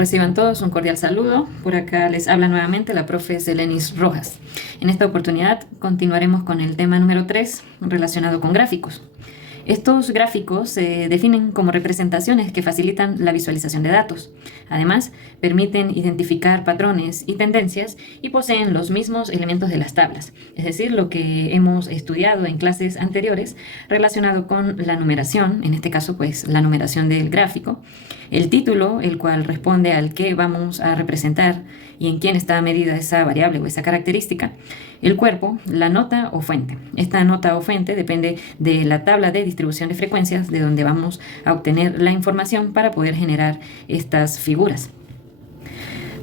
Reciban todos un cordial saludo. Por acá les habla nuevamente la profe Selenis Rojas. En esta oportunidad continuaremos con el tema número 3 relacionado con gráficos. Estos gráficos se definen como representaciones que facilitan la visualización de datos. Además, permiten identificar patrones y tendencias y poseen los mismos elementos de las tablas, es decir, lo que hemos estudiado en clases anteriores relacionado con la numeración, en este caso pues la numeración del gráfico, el título, el cual responde al qué vamos a representar y en quién está medida esa variable o esa característica, el cuerpo, la nota o fuente. Esta nota o fuente depende de la tabla de distribución de frecuencias de donde vamos a obtener la información para poder generar estas figuras.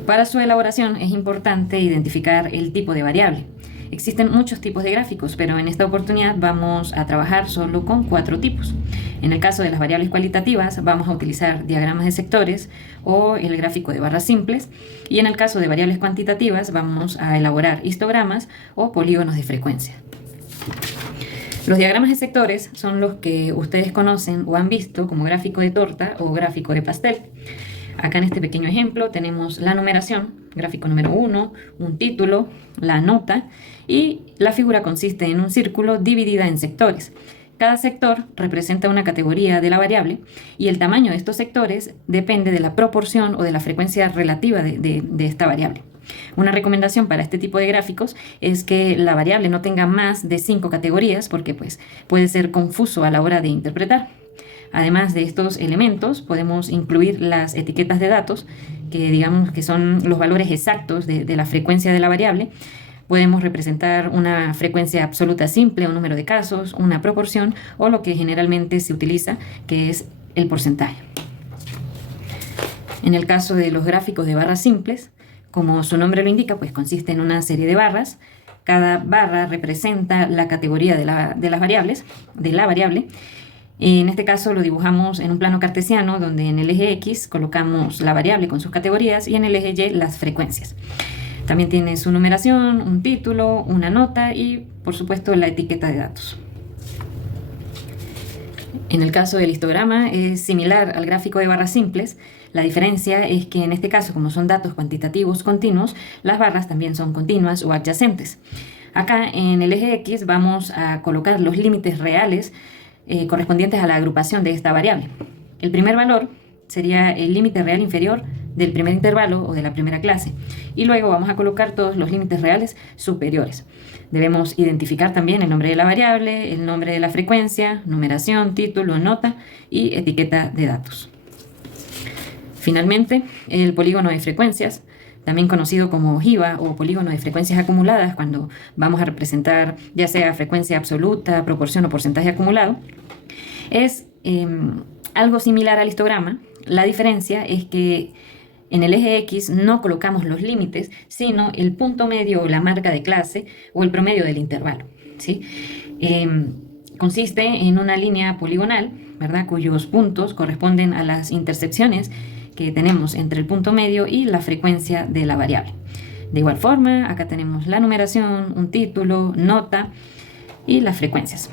Para su elaboración es importante identificar el tipo de variable. Existen muchos tipos de gráficos, pero en esta oportunidad vamos a trabajar solo con 4 tipos. En el caso de las variables cualitativas vamos a utilizar diagramas de sectores o el gráfico de barras simples, y en el caso de variables cuantitativas vamos a elaborar histogramas o polígonos de frecuencia. Los diagramas de sectores son los que ustedes conocen o han visto como gráfico de torta o gráfico de pastel. Acá en este pequeño ejemplo tenemos la numeración, gráfico número 1, un título, la nota, y la figura consiste en un círculo dividida en sectores. Cada sector representa una categoría de la variable y el tamaño de estos sectores depende de la proporción o de la frecuencia relativa de esta variable. Una recomendación para este tipo de gráficos es que la variable no tenga más de 5 categorías porque pues, puede ser confuso a la hora de interpretar. Además de estos elementos, podemos incluir las etiquetas de datos, que digamos que son los valores exactos de la frecuencia de la variable. Podemos representar una frecuencia absoluta simple, un número de casos, una proporción o lo que generalmente se utiliza, que es el porcentaje. En el caso de los gráficos de barras simples, como su nombre lo indica, pues consiste en una serie de barras. Cada barra representa la categoría de la variable. En este caso lo dibujamos en un plano cartesiano donde en el eje X colocamos la variable con sus categorías y en el eje Y las frecuencias. También tiene su numeración, un título, una nota y por supuesto la etiqueta de datos. En el caso del histograma es similar al gráfico de barras simples. La diferencia es que en este caso, como son datos cuantitativos continuos, las barras también son continuas o adyacentes. Acá en el eje X vamos a colocar los límites reales correspondientes a la agrupación de esta variable. El primer valor sería el límite real inferior del primer intervalo o de la primera clase, y luego vamos a colocar todos los límites reales superiores. Debemos identificar también el nombre de la variable, el nombre de la frecuencia, numeración, título, nota y etiqueta de datos. Finalmente, el polígono de frecuencias, también conocido como ojiva o polígono de frecuencias acumuladas, cuando vamos a representar ya sea frecuencia absoluta, proporción o porcentaje acumulado, es algo similar al histograma. La diferencia es que en el eje X no colocamos los límites, sino el punto medio o la marca de clase o el promedio del intervalo, ¿sí? Consiste en una línea poligonal, ¿verdad?, cuyos puntos corresponden a las intersecciones que tenemos entre el punto medio y la frecuencia de la variable. De igual forma, acá tenemos la numeración, un título, nota y las frecuencias.